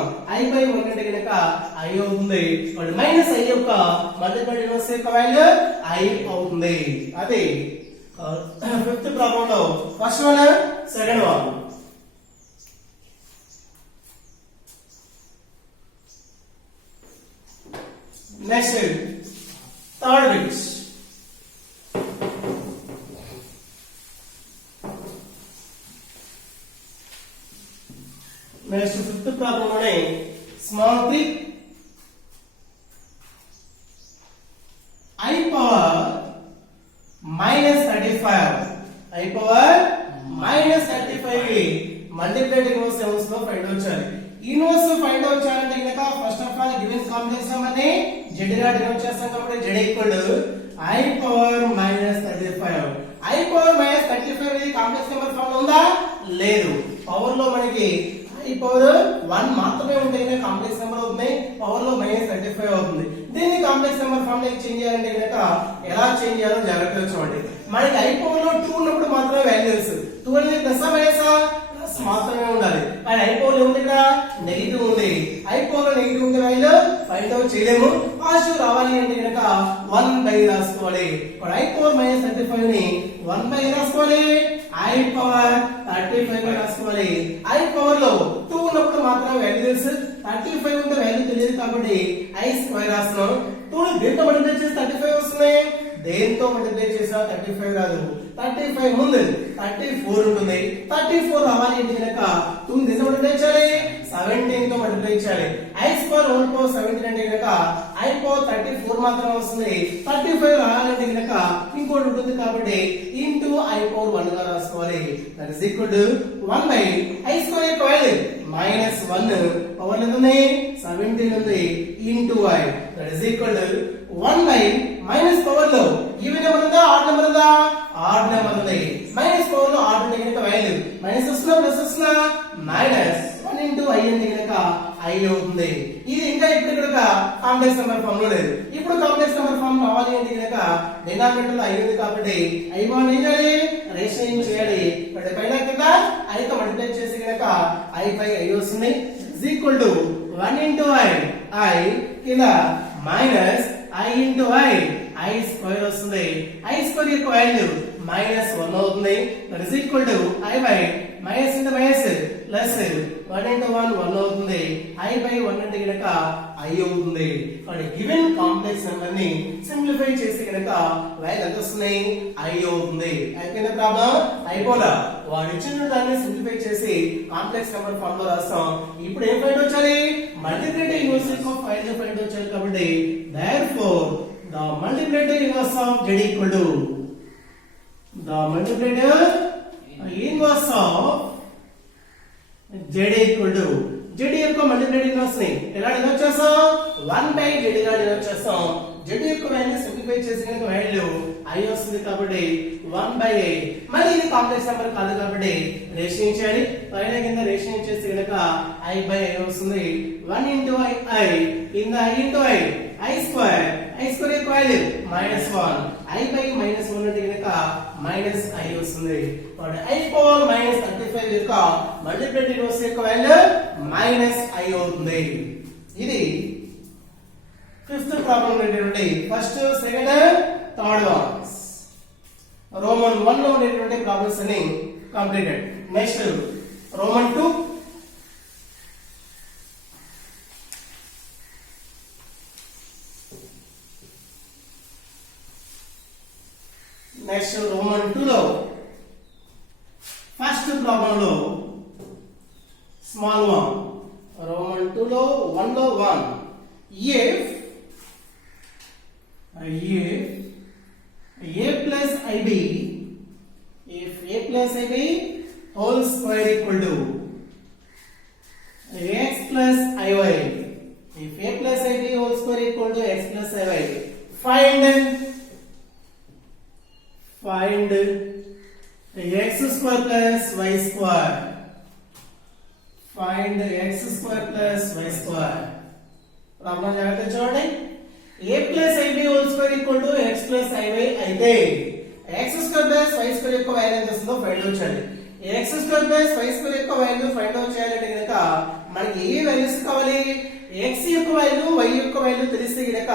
రాస్తాం i by 1 అంటే కనుక i అవుతుంది. మైనస్ i యొక్క మల్టిప్లైడ్ ఇన్వర్స్ యొక్క వాల్యూ i అవుతుంది. అదే ఫిఫ్త్ ప్రాబ్లం లో first one second one. Next third bit. Next fifth problem లోనే small 3 i power minus 35 i power minus 35 multiplied inverse terms లో ఫైండ్ అవుట్ చేయాలి. Inverse find out చేయాలంటే కనుక first of all given complex number ని z గా denote చేస్తాం కాబట్టి z equal to i power minus 35. i power minus 35 అనేది complex number form లో ఉందా? లేదు. పవర్ లో మనకి i పవర్ 1 మాత్రమే ఉంటేనే కాంప్లెక్స్ నెంబర్ అవుతుంది. పవర్ లో మైనస్ 35 అవుతుంది. దీన్ని కాంప్లెక్స్ నెంబర్ ఫామ్ లోకి చేంజ్ చేయాలంటే కనుక ఎలా చేంజ్ చేయాలో జాగ్రత్తగా చూడండి. మనకి i పవర్ లో 2 ఉన్నప్పుడు మాత్రమే వాల్యూస్ 2 అనేది ప్లస్ మైనస్ ప్లస్ మాత్రమే ఉండాలి. కానీ i పవర్ లో ఉంది ఇక్కడ నెగటివ్ ఉంది. i పవర్ లో నెగటివ్ ఉంది వాల్యూ ఫైండ్ అవుట్ చేయలేము. పాజిటివ్ రావాలి అంటే కనుక 1 బై రాసుకోవాలి. i పవర్ మైనస్ 35 ని 1 బై రాసుకోవాలి. i పవర్ 35 గా రాసుకోవాలి. i పవర్ లో 2 ఉన్నప్పుడు మాత్రమే వాల్యూ తెలుసు. 35 ఉంటే వాల్యూ తెలియదు కాబట్టి i స్క్వేర్ రాస్తున్నాం. 2 ని దేంతో మల్టిప్లై చేస్తే 35 వస్తుంది. దేంతో మల్టిప్లై చేసినా 35 రాదు. 35 ముందు 34 ఉంటుంది. 34 రావాలి అంటే కనుక 2 ని దేంతో మల్టిప్లై చేయాలి? 17 తో మల్టిప్లై చేయాలి. i స్క్వేర్ హోల్ పవర్ 17 అంటే కనుక i పవర్ 34 మాత్రమే వస్తుంది. 35 రావాలంటే కనుక ఇంకోటి ఉంటుంది కాబట్టి ఇంటూ i పవర్ 1 గా రాసుకోవాలి. That is equal to 1 by i square యొక్క వాల్యూ మైనస్ 1 పవర్ ఎంత ఉంది? 17 ఉంది into i. That is equal to 1 by minus power లో ఈవెన్ నెంబర్ ఉందా? ఆడ్ నెంబర్ ఉందా? ఆడ్ నెంబర్ ఉంది. మైనస్ పవర్ లో ఆడ్ ఉంటే కనుక వాల్యూ మైనస్ వస్తున్నా ప్లస్ వస్తున్నా మైనస్ 1 ఇంటూ i అంటే కనుక i అవుతుంది. ఇది ఇంకా ఇప్పుడు కనుక కాంప్లెక్స్ నెంబర్ ఫామ్ లో లేదు. ఇప్పుడు కాంప్లెక్స్ నెంబర్ ఫామ్ రావాలి అంటే కనుక డినామినేటర్ లో i ఉంది కాబట్టి i వన్ ఏం చేయాలి? రేషనింగ్ చేయాలి. అంటే పైన కింద i తో మల్టిప్లై చేసి కనుక i బై i వస్తుంది. Is equal to 1 into i కింద minus i into i square వస్తుంది. i స్క్వేర్ యొక్క వాల్యూ మైనస్ 1 అవుతుంది. That is equal to i by minus into minus plus 1 into 1 1 అవుతుంది. i బై 1 అంటే కనుక i అవుతుంది. కాబట్టి గివెన్ కాంప్లెక్స్ నెంబర్ ని సింప్లిఫై చేసి కనుక వాల్యూ ఎంత వస్తుంది? i అవుతుంది. అయిపోయిన ప్రాబ్లం అయిపోలా. వాడు ఇచ్చిన దాన్ని సింప్లిఫై చేసి కాంప్లెక్స్ నెంబర్ ఫామ్ లో రాస్తాం. ఇప్పుడు ఏం ఫైండ్ అవుట్ చేయాలి? Multiplicative inverse of value find out చేయాలి కాబట్టి therefore the multiplicative inverse of z equal to the multiplicative inverse of z equal to z యొక్క మల్టిప్లికేటివ్ ఇన్వర్స్ ని ఎలా డినోట్ చేస్తాం? 1 బై z గా డినోట్ చేస్తాం. z యొక్క వాల్యూ సింప్లిఫై చేసి కనుక వాల్యూ i వస్తుంది కాబట్టి 1 బై i. మరి ఇది కాంప్లెక్స్ నెంబర్ కాదు కాబట్టి రేషనింగ్ చేయాలి. పైన కింద రేషనింగ్ చేసి కనుక i బై i వస్తుంది. 1 ఇంటూ i కింద i ఇంటూ i స్క్వేర్ యొక్క value minus 1. i by minus 1 అంటే కనుక మైనస్ i వస్తుంది. i పవర్ మైనస్ 35 యొక్క మల్టిప్లికేటివ్ ఇన్వర్స్ యొక్క వాల్యూ మైనస్ i అవుతుంది. ఇది ఫిఫ్త్ ప్రాబ్లం ఉండేటువంటి first second third once Roman 1 లో ఉండేటువంటి ప్రాబ్లమ్స్ అన్ని completed. Next Roman 2 next Roman 2 లో ఫస్ట్ ప్రాబ్లం లో స్మాల్ 1 రోమన్ 2 లో 1 లో 1 if a plus ib if a plus ib whole square equal to x plus iy if a plus ib whole square equal to x plus iy find x square plus y square find x square plus y square. Problem జాగ్రత్త చూడండి. a plus ib whole square equal to x plus iy అయితే x square plus y square యొక్క value ఎంత వస్తుందో find out చేయాలి. x square plus y square యొక్క value find out చేయాలంటే కనుక మనకి ఏ వాల్యూస్ కావాలి, x యొక్క వాల్యూ y యొక్క వాల్యూ తెలిస్తే గనక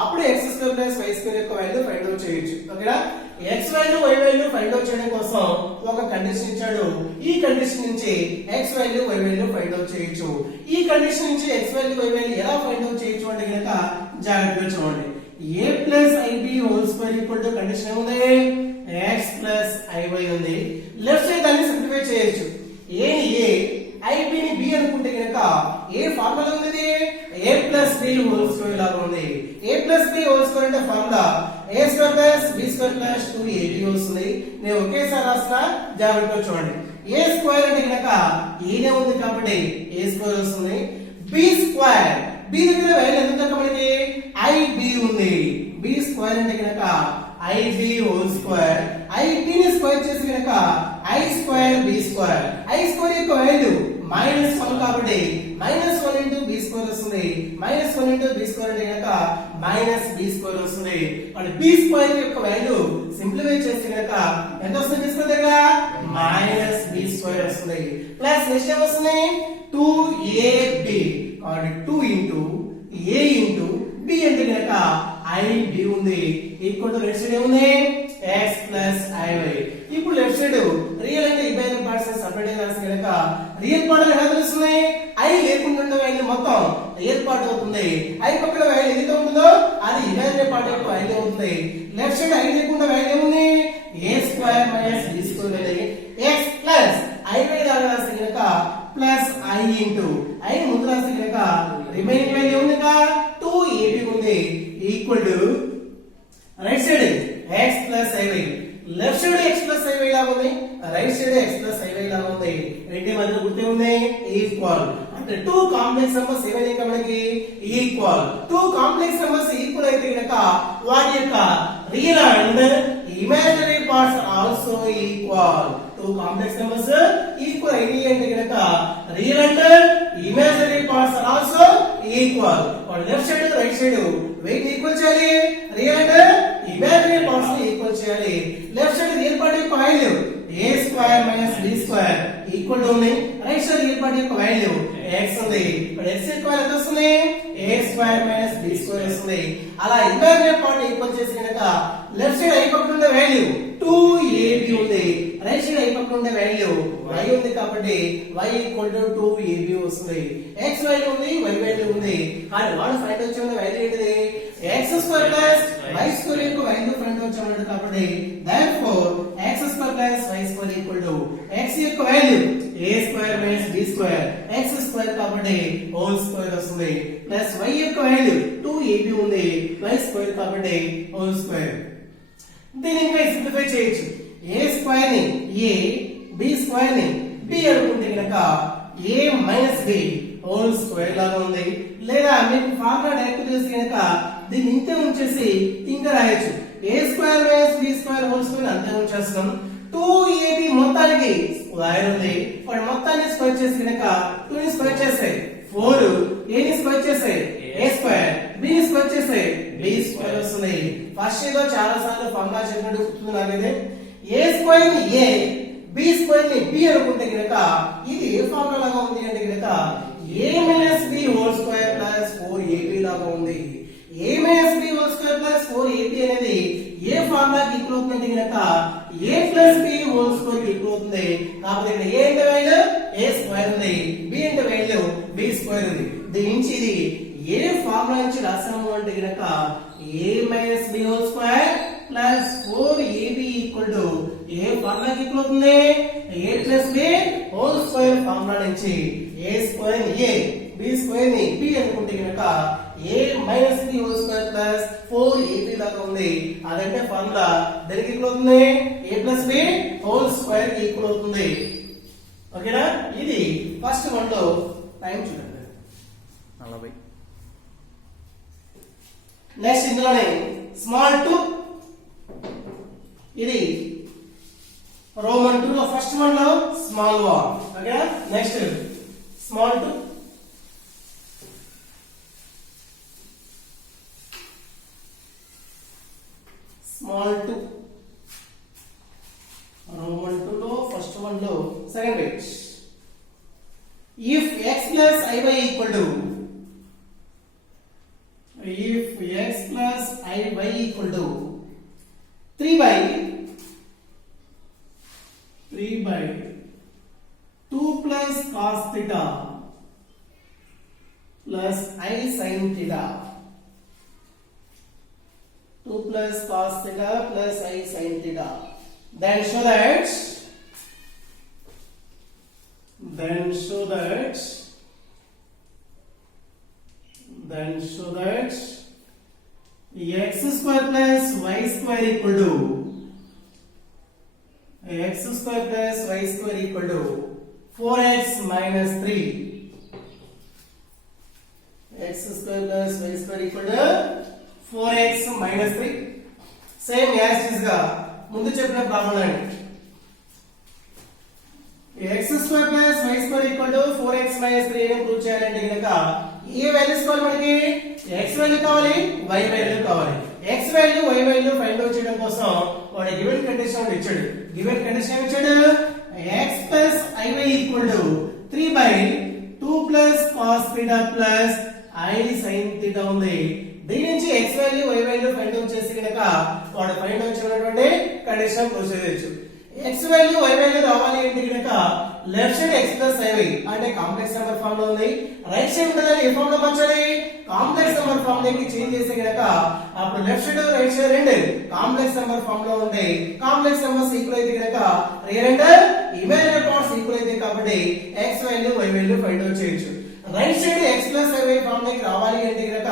అప్పుడు x² + y² యొక్క వాల్యూ ఫైండ్ అవుట్ చేయొచ్చు. ఓకేనా? x value y value find out చేయడం కోసం ఒక కండిషన్ ఇచ్చాడు. ఈ కండిషన్ నుంచి x value y value find out చేయొచ్చు. ఈ కండిషన్ నుంచి x వాల్యూ y వాల్యూ ఎలా ఫైండ్ అవుట్ చేయొచ్చు అంటే గనక జాగ్రత్తగా చూడండి. a + ib² కండిషన్ ఏముంది, x + iy ఉంది. లెఫ్ట్ సైడ్ దాన్ని సింప్లిఫై చేయొచ్చు. a ని a ib ని b అనుకుంటే గనక ఏ ఫార్ములా ఉంది, a + b² లాగా ఉంది. a + b² అంటే ఫార్ములా a² + b² + 2ab వస్తుంది. నేను ఒకేసారి రాస్తా, జాగ్రత్తగా చూడండి. a² అంటే గనక a నే ఉంది కాబట్టి a² వస్తుంది. b² b దగ్గర వాల్యూ ఎంత ఉంది మనకి, ib ఉంది. b² అంటే గనక ib హోల్ స్క్వేర్, ib ని స్క్వేర్ చేసి గనక i² b² i² యొక్క వాల్యూ -1 కాబట్టి -1 * b² వస్తుంది. -1 * b² అంటే గనక -b² వస్తుంది. మరి b² యొక్క వాల్యూ సింప్లిఫై చేసి గనక ఎంత వస్తుంది, b² దగ్గర -b² వస్తుంది. ప్లస్ నెక్స్ట్ ఏం వస్తుంది, 2ab కాబట్టి 2 * a * b అంటే గనక ib ఉంది. ఈక్వల్ టు లెఫ్ట్ సైడ్ ఏముంది, x + iy. ఇప్పుడు లెఫ్ట్ సైడ్ రియల్ అంటే ఇమాజినరీ పార్ట్స్ సపరేట్ రాసి గనక రియల్ పార్ట్ ఎలా తెలుస్తుంది, i లేకుండా ఉండే వాల్యూ మొత్తం రియల్ పార్ట్ అవుతుంది. i పక్కన వాల్యూ ఏదైతే ఉంటుందో అది ఇమాజినరీ పార్ట్ యొక్క వాల్యూ అవుతుంది. లెఫ్ట్ సైడ్ i లేకుండా వాల్యూ ఏముంది, a² - b² అనేది x + iy లాగా రాసి గనక ప్లస్ i ముందు రాసి గనక రిమైనింగ్ వాల్యూ ఉంది కదా 2ab ఉంది. Equal to right side x + iy, left side x + iy లాగా ఉంది, రైట్ సైడ్ x + iy లాగా ఉంది. రెండి మధ్య గుర్తే ఉంది ఈక్వల్. అంటే 2 కాంప్లెక్స్ నంబర్స్ ఏమైనా మనకి ఈక్వల్. 2 కాంప్లెక్స్ నంబర్స్ ఈక్వల్ అయితే గనక వాటి యొక్క real and imaginary parts also equal. 2 complex numbers equal అయ్యి అంటే గనక real and imaginary parts also equal. Left side right side wait equal చేయాలి, రియల్ అండ్ ఇమాజినరీ పార్ట్స్ ని ఈక్వల్ చేయాలి. లెఫ్ట్ సైడ్ రియల్ పార్ట్ యొక్క value a² - b² equal to ఉంది. Right side real part యొక్క value x ఉంది. ఇప్పుడు x యొక్క value ఎంత వస్తుంది, a² - b² వస్తుంది. అలా ఇమాజినరీ పార్ట్ ఈక్వల్ చేసి గనక లెఫ్ట్ సైడ్ i పక్కన ఉండే వాల్యూ 2ab ఉంది. రైట్ సైడ్ i పక్కన ఉండే వాల్యూ y ఉంది కాబట్టి y ఈక్వల్ టు 2ab వస్తుంది. x వాల్యూ ఉంది, y వాల్యూ ఉంది. కానీ వాడు ఫైండ్ అవుట్ చేసిన వాల్యూ ఏంటిది, x² + y² యొక్క వాల్యూ ఫైండ్ అవుట్ చేయాలి కాబట్టి therefore x² + y² equal to x యొక్క వాల్యూ a² - b² x² కాబట్టి హోల్ స్క్వేర్ వస్తుంది. ప్లస్ y యొక్క వాల్యూ 2ab ఉంది, y² కాబట్టి హోల్ స్క్వేర్. దీన్ని ఇంకా సింప్లిఫై చేయొచ్చు. a² ని a, b² ని b అనుకుంటే గనక a - b హోల్ స్క్వేర్ లాగా ఉంది. లేదా మీకు ఫార్ములా డైరెక్ట్ చేసి గనక దీన్ని ఇంతే ఉంచేసి ఇంకా రాయొచ్చు. a² - b² హోల్ స్క్వేర్ అంతే ఉంచేస్తున్నాం. 2ab మొత్తానికి స్క్వేర్ ఉంది. వాడు మొత్తాన్ని స్క్వేర్ చేసి గనక 2 ని స్క్వేర్ చేస్తే 4, a ని స్క్వేర్ చేస్తే a², b ని స్క్వేర్ చేస్తే b² వస్తుంది. ఫస్ట్ ఏదో చాలా సార్లు ఫార్ములా చెప్పినట్టు గుర్తుంది నాకైతే. a² ని a, b² ని b అనుకుంటే గనక ఇది ఏ ఫార్ములా లాగా ఉంది అంటే గనక a - b whole square plus 4ab లాగా ఉంది. a - b whole square plus 4ab అనేది ఏ ఫార్ములాకి ఈక్వల్ అవుతుంది గనక a + b హోల్ స్క్వేర్ కి ఈక్వల్ అవుతుంది. కాబట్టి ఇక్కడ a అంటే వాల్యూ a² ఉంది, b అంటే వాల్యూ b² ఉంది. దీని నుంచి ఇది ఏ ఫార్ములా నుంచి రాసాము అంటే గనక a - b whole square plus 4ab equal to ఏ ఫార్ములాకి ఈక్వల్ అవుతుంది, a + b whole square formula నుంచి a² ని a, b² ని b అనుకుంటే గనక a - b whole square plus 4ab లాగా ఉంది. అదంటే ఫార్ములా దేనికి ఈక్వల్ అవుతుంది, a + b హోల్ స్క్వేర్ కి ఈక్వల్ అవుతుంది. ఓకేనా? ఇది ఫస్ట్ వన్ లో టైం చూడండి 40. నెక్స్ట్ ఇందులోనే స్మాల్ 2, ఇది రోమన్ 2 లో ఫస్ట్ వన్ లో స్మాల్ 1. ఓకేనా? నెక్స్ట్ స్మాల్ 2, స్మాల్ 2 రోమన్ 2 లో ఫస్ట్ వన్ లో second page if x plus iy equal to 3 by 2 plus cos theta plus I sin theta, 2 plus cos theta plus I sin theta, then show that x square plus y square equal to 4x minus 3. X square plus y square equal to 4x minus 3. Same as is గా ముందు చెప్పిన problem అండి. x square plus y square equal to 4x minus 3 ని prove చేయాలంటే గనుక ఏ values కావాలి మనకి? x value కావాలి, y వాల్యూ కావాలి. x value y value find out చేయడం కోసం వాడు గివెన్ కండిషన్ ఇచ్చాడు. గివెన్ కండిషన్ ఇచ్చాడు x plus iy equal to 3 by 2 plus cos theta plus I sin theta ఉంది. దీని నుంచి x value y value find out చేసి గనుక వాడు ఫైండ్ అవుట్ చేయనటువంటి కండిషన్ ప్రూవ్ చేయొచ్చు. x వాల్యూ y వాల్యూ రావాలి అంటే గనుక left side x plus iy అంటే కాంప్లెక్స్ నెంబర్ ఫామ్ లో ఉంది. రైట్ సైడ్ ఉన్నదాన్ని ఏ ఫామ్ లో మార్చాలి? కాంప్లెక్స్ నెంబర్ ఫామ్ లోకి చేంజ్ చేసి గనుక అప్పుడు లెఫ్ట్ సైడ్ రైట్ సైడ్ రెండు కాంప్లెక్స్ నెంబర్ ఫామ్ లో ఉంటాయి. కాంప్లెక్స్ నెంబర్స్ ఈక్వల్ అయితే గనుక real and imaginary parts equal అయితే కాబట్టి x value y value find out చేయొచ్చు. Right side x plus iy form లోకి రావాలి అంటే గనుక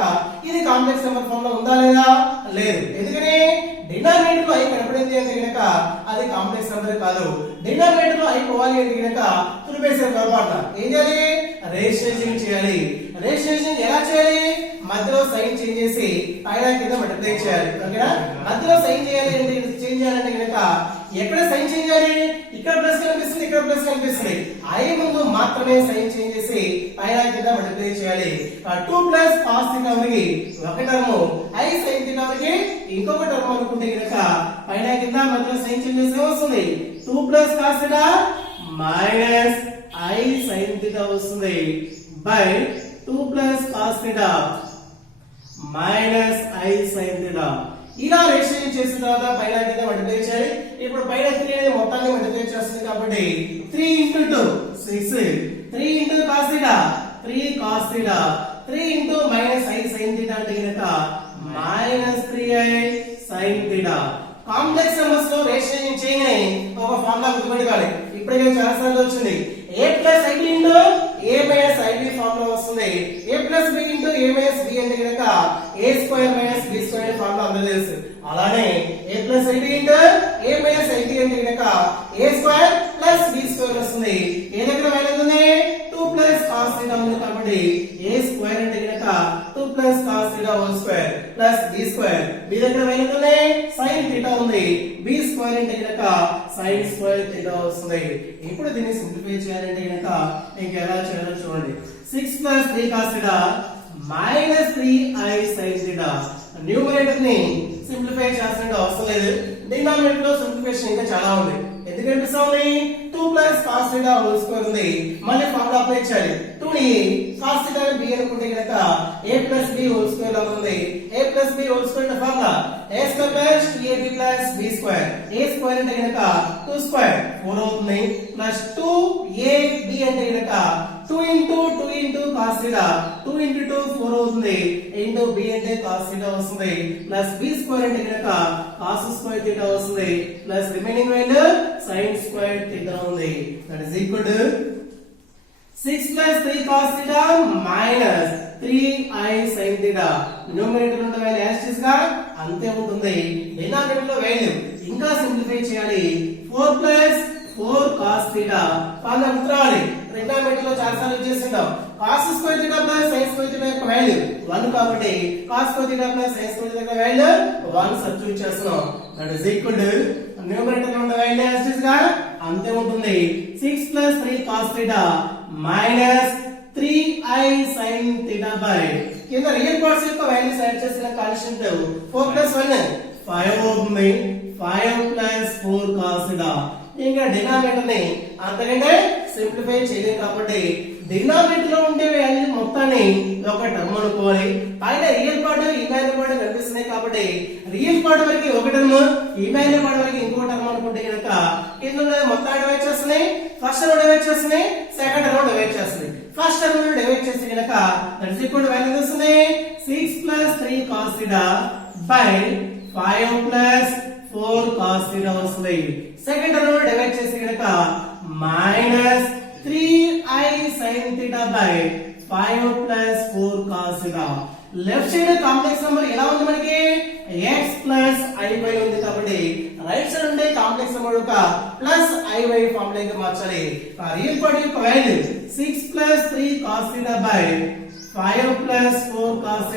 ఇది కాంప్లెక్స్ నెంబర్ ఫామ్ లో ఉందా లేదా? లేదు. ఎందుకని డినామినేటర్ లో i కనపడింది అంటే గనుక అది కాంప్లెక్స్ నెంబర్ కాదు. డినామినేటర్ లో i పోవాలి అంటే గనుక తులిపేసే పొరపాటున ఏం చేయాలి? రేషనలైజింగ్ చేయాలి. రేషనలైజింగ్ ఎలా చేయాలి? మధ్యలో సైన్ చేంజ్ చేసి పైన కింద మల్టిప్లై చేయాలి. ఓకేనా? మధ్యలో సైన్ చేయాలి అంటే చేంజ్ చేయాలంటే గనుక ఎక్కడ సైన్ చేంజ్ చేయాలి? ఇక్కడ ప్లస్ కనిపిస్తుంది, ఇక్కడ ప్లస్ కనిపిస్తుంది. i ముందు మాత్రమే సైన్ చేంజ్ చేసి పైన కింద మల్టిప్లై చేయాలి. 2 plus cos theta ఉంది ఒక టర్మ్, I sin theta ఉంది ఇంకొక టర్మ్ అనుకుంటే గనుక పైన కింద మధ్యలో సైన్ చేంజ్ చేస్తే వస్తుంది 2 plus cos theta minus I sin theta వస్తుంది by 2 plus cos theta minus I sin theta. ఇలా రేషియో చేసిన తర్వాత పైన కింద మల్టిప్లై చేయాలి. ఇప్పుడు పైన 3 అనేది మొత్తాన్ని మల్టిప్లై చేస్తుంది కాబట్టి 3 into 2 6, 3 into cos theta 3 cos theta, 3 into minus I sin theta అంటే గనుక minus 3I sin theta. Complex numbers లో రేషియో చేయని ఒక ఫార్ములా గుర్తుపెట్టుకోవాలి. ఇప్పటికే చాలా సార్లు వచ్చింది. a plus ib into a minus ib form లో వస్తుంది. a plus b into a minus b అంటే గనుక a square minus b square form లో అందరూ తెలుసు. అలానే a plus ib into a minus ib అంటే గనుక a square plus b square వస్తుంది. ఏ దగ్గర మైనస్ ఉంది? 2 plus cos theta ఉంది కాబట్టి a square అంటే గనుక 2 plus cos theta whole square plus b square. b దగ్గర మైనస్ ఉంది, sin theta ఉంది. b square అంటే గనుక sin square theta వస్తుంది. ఇప్పుడు దీన్ని సింప్లిఫై చేయాలంటే గనుక మీకు ఎలా చేయాలో చూడండి. 6 plus 3 cos theta minus 3I sin theta. Numerator ని సింప్లిఫై చేయాల్సిన అవసరం లేదు. డినామినేటర్ లో సింప్లిఫికేషన్ ఇంకా చాలా ఉంది. ఎందుకు కనిపిస్తుంది? 2 plus cos theta whole square ఉంది. మళ్ళీ ఫార్ములా అప్లై చేయాలి. 2ని cos theta ని b అనుకుంటే గనుక a plus b whole square లా ఉంది. a plus b whole square న formula a square plus 2ab plus b square. a square అంటే గనుక 2 square 4 అవుతుంది plus 2ab అంటే గనుక 2 into cos theta 2 into 2 4 అవుతుంది into b అంటే cos theta వస్తుంది plus b square అంటే గనుక cos square theta వస్తుంది plus remaining value sin square theta ఉంది. That is equal to 6 plus 3 cos theta minus 3I sin theta. Numerator లో value as it is గా అంతే ఉంటుంది. డినామినేటర్ లో వాల్యూ ఇంకా సింప్లిఫై చేయాలి. 4 plus 4 cos theta ఫార్ములా గుర్తురావాలి. డినామినేటర్ లో చాలా సార్లు యూజ్ చేస్తుంటాం. cos square theta plus sin square theta యొక్క వాల్యూ 1 కాబట్టి cos square theta plus sin square theta యొక్క వాల్యూ 1 సబ్స్టిట్యూట్ చేస్తున్నాం. That is equal to numerator లో ఉన్న వాల్యూ యాజ్ ఇట్ ఇస్ గా అంతే ఉంటుంది. 6 plus 3 cos theta minus 3I sin theta by కింద రియల్ పార్ట్స్ యొక్క వాల్యూస్ యాడ్ చేసిన కాన్స్టెంట్ 4 plus 1 5 అవుతుంది. 5 plus 4 cos theta. ఇంకా డినామినేటర్ ని అంతకంటే సింప్లిఫై చేయలేం కాబట్టి డినామినేటర్ లో ఉండే వాల్యూ మొత్తాన్ని ఒక టర్మ్ అనుకోవాలి. పైన రియల్ పార్ట్ ఇమాజినరీ పార్ట్ కనిపిస్తున్నాయి కాబట్టి రియల్ పార్ట్ వరకు ఒక టర్మ్, ఇమాజినరీ పార్ట్ వరకు ఇంకో టర్మ్ అనుకుంటే కనుక కింద ఉన్నది మొత్తం డివైడ్ చేస్తున్నాయి. ఫస్ట్ టర్మ్ డివైడ్ చేస్తున్నాయి, సెకండ్ టర్మ్ డివైడ్ చేస్తున్నాయి. ఫస్ట్ టర్మ్ డివైడ్ చేస్తే కనుక that is equal to value వస్తుంది 6 + 3 cos θ బై 5 + 4 cos θ వస్తుంది. సెకండ్ టర్మ్ డివైడ్ చేస్తే కనుక -3i sin θ by 5 + 4 cos θ. Left side complex number ఎలా ఉంది మనకి x + iy ఉంది కాబట్టి రైట్ సైడ్ ఉండే కాంప్లెక్స్ నెంబర్ యొక్క +iy ఫార్ములాకి మార్చాలి. ఆ రియల్ పార్ట్ యొక్క value 6 + 3 cos θ by 5 + 4 cos θ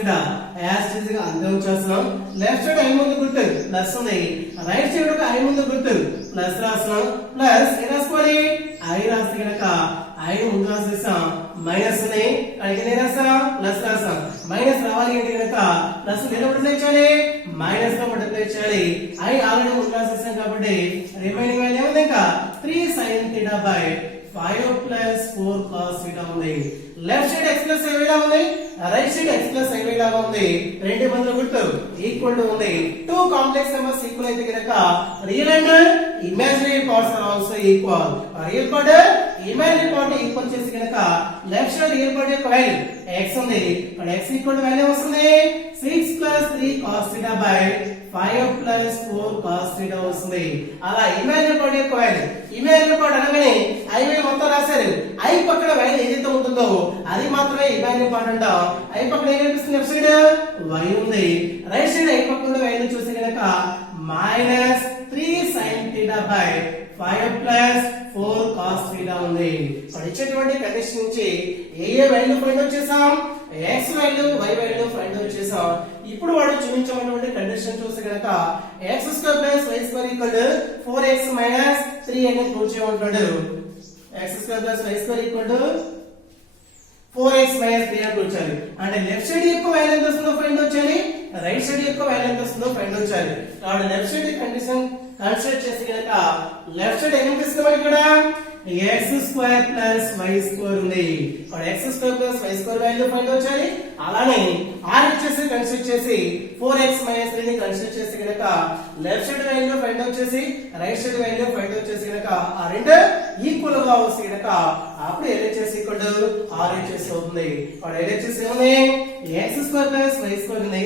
as it is గా అంతే చేస్తున్నాం. లెఫ్ట్ సైడ్ i ముందు గుర్తు ప్లస్ ఉంది, రైట్ సైడ్ ఒక i ముందు గుర్తు ప్లస్ రాస్తున్నాం. ప్లస్ ఏ రాసుకోవాలి i రాస్తే కనుక i ముందు రాసేసాం, మైనస్ ఉంది అడిగితే రాసాం, ప్లస్ రాసాం. మైనస్ రావాలి అంటే కనుక ప్లస్ మల్టిప్లై చేయాలి, మైనస్ తో మల్టిప్లై చేయాలి. i ఆల్రెడీ ముందు రాసేసాం కాబట్టి రిమైనింగ్ వాల్యూ ఏముంది ఇంకా 3 sin θ బై 5 + 4 cos θ ఉంది. లెఫ్ట్ సైడ్ x + iy లా ఉంది, రైట్ సైడ్ x + iy లాగా ఉంది. రెండు మధ్యలో గుర్తు ఈక్వల్ టు ఉంది. టూ కాంప్లెక్స్ నెంబర్స్ ఈక్వల్ అయితే కనుక real and imaginary parts are also equal. Real part imaginary part equal చేసి కనుక లెఫ్ట్ సైడ్ రియల్ పార్ట్ యొక్క వాల్యూ x ఉంది, ఇక్కడ x ఈక్వల్ టు వాల్యూ వస్తుంది 6 + 3 cos θ బై 5 + 4 cos θ వస్తుంది. అలా ఇమాజినరీ పార్ట్ యొక్క వాల్యూ, ఇమాజినరీ పార్ట్ అనగానే iy మొత్తం రాశారు, i పక్కన వాల్యూ ఏదైతే ఉంటుందో అది మాత్రమే ఇమాజినరీ పార్ట్ అంటాం. i పక్కన ఏం కనిపిస్తుంది లెఫ్ట్ సైడ్ y ఉంది, రైట్ సైడ్ i పక్కన ఉన్న వాల్యూ చూస్తే కనుక -3 sin θ బై 5 + 4 cos θ ఉంది. ఇప్పుడు ఇచ్చేటువంటి కండిషన్ నుంచి ఏ వాల్యూ ఫైండ్ అవుట్ చేసాం, x value y value find out చేసాం. ఇప్పుడు వాడు చూపించమన్నటువంటి కండిషన్ చూస్తే కనుక x² + y² 4x - 3 అని ప్రూవ్ చేయమంటాడు. x² + y² 4x - 3 అని ప్రూవ్ చేయాలి. అంటే లెఫ్ట్ సైడ్ యొక్క వాల్యూ ఎంత వస్తుందో ఫైండ్ అవుట్ చేయాలి, రైట్ సైడ్ యొక్క వాల్యూ ఎంత వస్తుందో ఫైండ్ అవుట్ చేయాలి. కాబట్టి లెఫ్ట్ సైడ్ కండిషన్ కన్సిడర్ చేస్తే కనుక లెఫ్ట్ సైడ్ ఏం తీసుకున్నాం మరి ఇక్కడ x² + y² ఉంది. ఇక్కడ x² + y² value find out చేయాలి. అలానే r ఇచ్చేసి కన్సిడర్ చేసి 4x - 3 ని కన్సిడర్ చేసి కనుక left side value find out చేసి right side value find out చేసి కనుక ఆ రెండు ఈక్వల్ గా వస్తే కనుక అప్పుడు LHS = RHS అవుతుంది. ఇక్కడ LHS ఏముంది x² + y² ఉంది.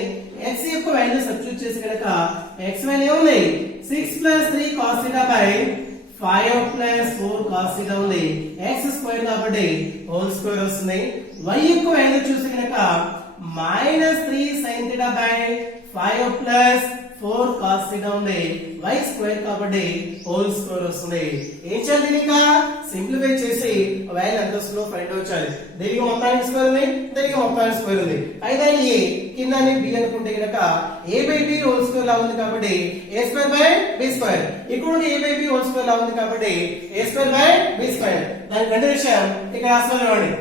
x యొక్క వాల్యూ సబ్స్టిట్యూట్ చేసి కనుక x వాల్యూ ఏముంది 6 + 3 cos θ బై 5 + 4 cos θ ఉంది. x² కాబట్టి హోల్ స్క్వేర్ వస్తుంది. y యొక్క వాల్యూ చూస్తే కనుక -3 sin θ బై 5 + 4 cos θ ఉంది. y² కాబట్టి హోల్ స్క్వేర్ వస్తుంది. ఏం చేయాలి ఇంకా సింప్లిఫై చేసి వాల్యూ ఎంత వస్తుందో ఫైండ్ అవుట్ చేయాలి. దీనికి మొత్తానికి స్క్వేర్ ఉంది, దీనికి మొత్తానికి స్క్వేర్ ఉంది. అయితే a కింద b అనుకుంటే కనుక a/b హోల్ స్క్వేర్ లా ఉంది కాబట్టి a² / b². ఇక్కడ a/b హోల్ స్క్వేర్ లా ఉంది కాబట్టి a² / b². దాని కండిషన్ ఇక్కడ రాసుకోవాలి చూడండి.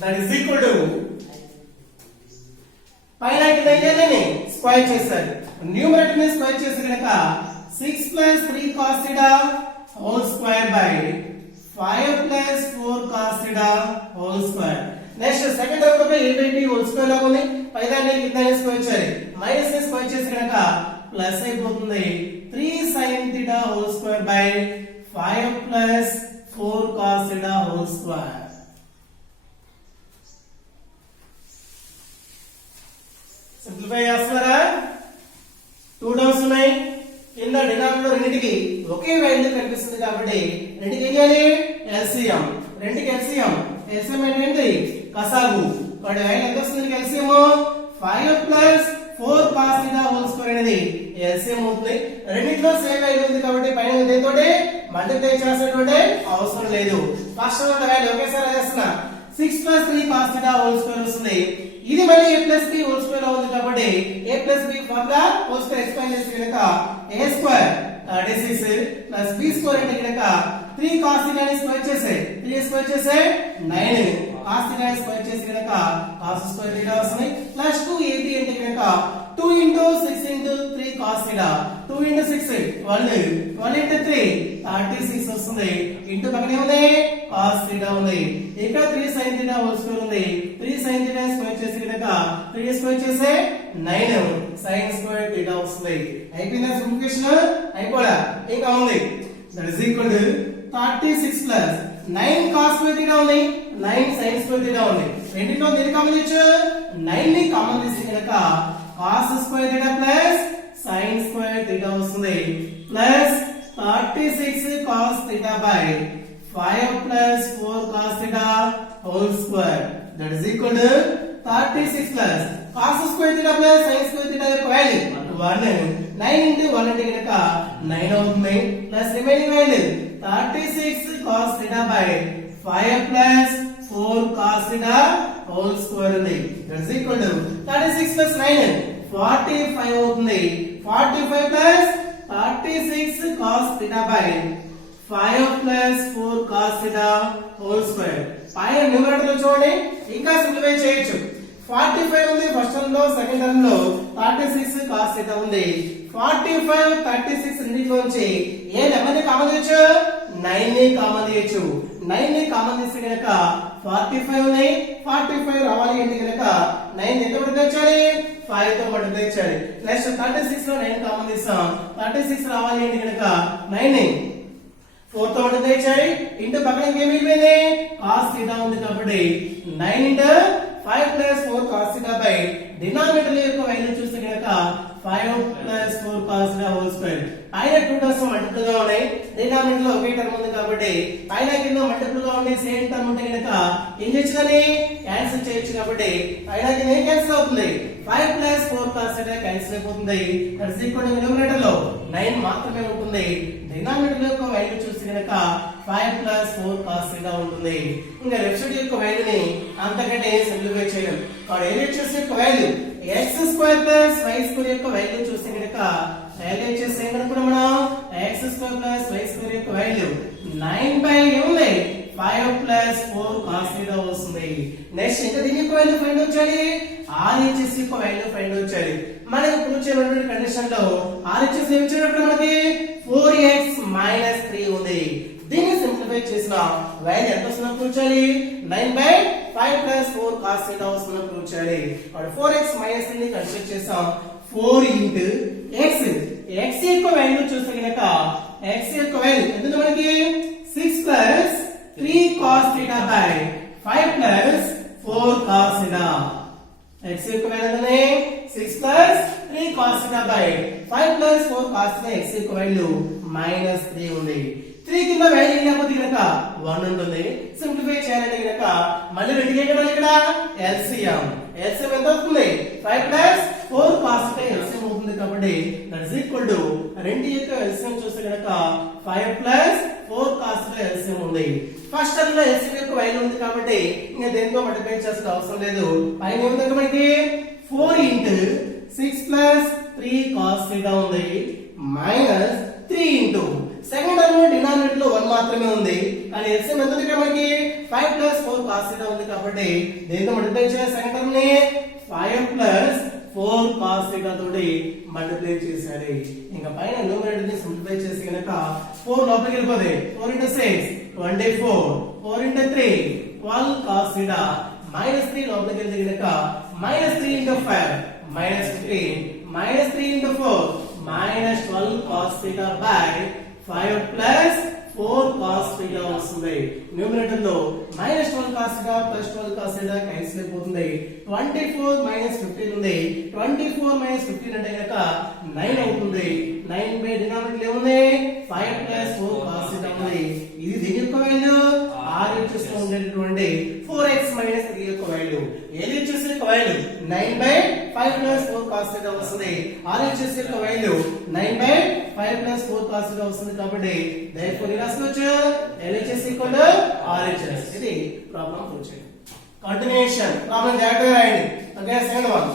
That is equal to పైన కింద స్క్వేర్ చేశారు, న్యూమరేటర్ ని స్క్వేర్ చేసి కనుక 6 + 3 cos θ whole square by 5 + 4 cos θ whole square. Next second term లో a/b హోల్ స్క్వేర్ లాగా ఉంది, పైన కింద స్క్వేర్ చేయాలి, మైనస్ ని స్క్వేర్ చేసి కనుక ప్లస్ అయిపోతుంది 3 sin θ whole square by 5 + 4 cos θ whole square. Simplify చేస్తారా? 2 టర్మ్స్ ఉన్నాయి, కింద డినామినేటర్ రెండింటికి ఒకే వాల్యూ కనిపిస్తుంది కాబట్టి రెండింటికి ఏం చేయాలి LCM. రెండింటికి LCM అంటే ఏంటి కసాగు. వాడి వాల్యూ ఎంత వస్తుంది LCM 5 + 4 cos θ హోల్ స్క్వేర్ అనేది LCM అవుతుంది. రెండింటిలో సేమ్ వాల్యూ ఉంది కాబట్టి పైన దేనితోటి మల్టిప్లై చేసేటువంటి అవసరం లేదు. ఫస్ట్ వాల్యూ ఒకేసారి చేస్తున్నా 6 + 3 cos θ హోల్ స్క్వేర్ వస్తుంది. ఇది మళ్ళీ a + b హోల్ స్క్వేర్ ఉంది కాబట్టి a + b formula whole square expand చేసి కనుక a² 36 + b² అంటే కనుక 3 cos θ ని స్క్వేర్ చేసే 3 స్క్వేర్ చేసే 9 cos θ ని స్క్వేర్ చేసి కనుక cos² θ వస్తుంది. +2ab అంటే కనుక 2 into 6 into 3 cos theta 2 into 6 12 1 into 3 36 వస్తుంది ఇంటూ పక్కనే ఉంది cos theta ఉంది ఇక్కడ 3 sin theta హోల్ స్క్వేర్ ఉంది 3 sin theta స్క్వేర్ చేసి కనుక 3 స్క్వేర్ చేస్తే 9 sin స్క్వేర్ theta వస్తుంది అయిపోయిందా సింప్లిఫికేషన్ అయిపోలా ఇంకా ఉంది that is equal to 36 plus 9 cos square theta ఉంది 9 sin స్క్వేర్ theta ఉంది రెండిట్లో దేని కామన్ తీయొచ్చు 9 ని కామన్ తీసి కనుక cos square theta plus sin square theta వస్తుంది plus 36 cos theta by 5 plus 4 cos theta whole square that is equal to 36 plus cos square theta plus sin square theta యొక్క value 1 9 into 1 అంటే కనుక 9 అవుతుంది plus remaining value 36 cos theta by 5 plus 4 cos theta whole square ఉంది that is equal to 36 plus 9 45 అవుతుంది 45 plus 36 cos theta by 5 plus 4 cos theta whole square పైన numerator లో చూడండి ఇంకా సింప్లిఫై చేయొచ్చు 45 ఉంది ఫస్ట్ టర్మ్ లో సెకండ్ టర్మ్ లో 36 cos theta ఉంది 45 36 రెండిట్లోంచి ఏ నెంబర్ ని కామన్ తీయొచ్చు 9 ని కామన్ తీయొచ్చు 9 ని కామన్ తీస్తే గనుక 45 ఉంది 45 రావాలి అంటే గనుక 9 ఎంత మల్టిప్లై చేయాలి 5 తో మల్టిప్లై చేయాలి నెక్స్ట్ 36 లో 9 కామన్ తీస్తాం 36 రావాలి అంటే గనుక 9 ని 4 తో మల్టిప్లై చేయాలి ఇంటూ పక్కన ఏం మిగిలింది cos theta ఉంది కాబట్టి 9 into 5 plus 4 cos theta by denominator యొక్క వాల్యూ చూస్తే గనుక 5 plus 4 cos theta whole square పైన 2 టర్మ్స్ మల్టిపుల్ గా ఉన్నాయి డినామినేటర్ లో ఒకే టర్మ్ ఉంది కాబట్టి పైన కింద మల్టిపుల్ గా ఉండే సేమ్ టర్మ్ ఉంటే గనుక ఏం చేయొచ్చుని క్యాన్సిల్ చేయొచ్చు కాబట్టి పైన కింద ఏం క్యాన్సిల్ అవుతుంది 5 plus 4 cos theta క్యాన్సిల్ అయిపోతుంది that is equal to numerator లో 9 మాత్రమే ఉంటుంది డినామినేటర్ యొక్క వాల్యూ చూస్తే గనుక 5 plus 4 cos theta ఉంటుంది ఇంకా లెఫ్ట్ సైడ్ యొక్క వాల్యూని అంతకంటే సింప్లిఫై చేయలేం కాబట్టి LHS యొక్క value x square plus y square యొక్క వాల్యూ చూస్తే గనుక LHS ఏం కనుక్కున్నాం మనం x square plus y square యొక్క వాల్యూ 9 బై ఏముంది 5 ప్లస్ 4 cos theta వస్తుంది నెక్స్ట్ ఇంకా దీని యొక్క వాల్యూ ఫైండ్ అవుట్ చేయాలి RHS యొక్క వాల్యూ ఫైండ్ అవుట్ చేయాలి మనకి ప్రూవ్ చేయబడిన కండిషన్ లో RHS ఏం ఇచ్చినట్టు మనకి 4x 3 ఉంది దీన్ని సింప్లిఫై చేసిన వాల్యూ ఎంత వస్తుందో ప్రూవ్ చేయాలి 9 బై 5 ప్లస్ 4 cos theta వస్తుందో ప్రూవ్ చేయాలి కాబట్టి 4x 3 ని కన్సిడర్ చేసాం 4 into x x యొక్క వాల్యూ చూస్తే గనుక x యొక్క వాల్యూ ఎంత ఉంది మనకి 6 plus 3 cos theta by 5 plus 4 cos theta x యొక్క వాల్యూ ఎంత 6 plus 3 cos theta by 5 plus 4 cos theta x యొక్క వాల్యూ -3 ఉంది 3 కింద వాల్యూ లేకపోతే గనుక 1 ఉంటుంది సింప్లిఫై చేయాలంటే గనుక మళ్ళీ రెండుకే కదా ఇక్కడ LCM ఎంత అవుతుంది 5 plus 4 cos theta LCM అవుతుంది కాబట్టి దట్ ఇస్ ఈక్వల్ టు రెండు యొక్క LCM చూస్తే గనుక 5 plus 4 cos theta LCM ఉంది ఫస్ట్ టర్మ్ లో LCM యొక్క వాల్యూ ఉంది కాబట్టి ఇంకా దేనితో మల్టిప్లై చేయాల్సిన అవసరం లేదు పైన ఏముంది మనకి 4 into 6 plus 3 cos theta ఉంది minus 3 into second term denominator లో 1 మాత్రమే ఉంది కానీ LCM ఎంత ఉంది మనకి 5 plus 4 cos theta ఉంది కాబట్టి దేనితో మల్టిప్లై చేయాలి సెకండ్ టర్మ్ ని 5 plus 4 cos theta తోటి మల్టిప్లై చేయాలి ఇంకా పైన న్యూమరేటర్ ని సింప్లిఫై చేసి గనుక 4 లోపలికి వెళ్ళిపోతే 4 into 6 24 4 into 3 12 cos theta -3 లోపలికి వెళ్తే గనుక -3 into 5 -15 -3 into 4 -12 cos theta by 5 plus 4 cos theta వస్తుంది న్యూమరేటర్ లో -12 cos theta plus 12 cos theta cancel అయిపోతుంది 24 -15 ఉంది 24 -15 అంటే గనుక 9 అవుతుంది 9 బై డినామినేటర్ ఏముంది 5 plus 4 cos theta ఉంది ఇది దీని యొక్క వాల్యూ RHS లో ఉండేటటువంటి 4x 3 యొక్క వాల్యూ LHS యొక్క value 9 by 5 plus 4 cos theta వస్తుంది RHS యొక్క value 9 by 5 plus 4 cos theta వస్తుంది కాబట్టి therefore ఇలా రాసుకోవచ్చు LHS equal to RHS ఇది ప్రాబ్లం ప్రూవ్ చేయండి కంటిన్యూయేషన్ ప్రాబ్లం జాగ్రత్తగా రాయండి ఓకే సెకండ్ వన్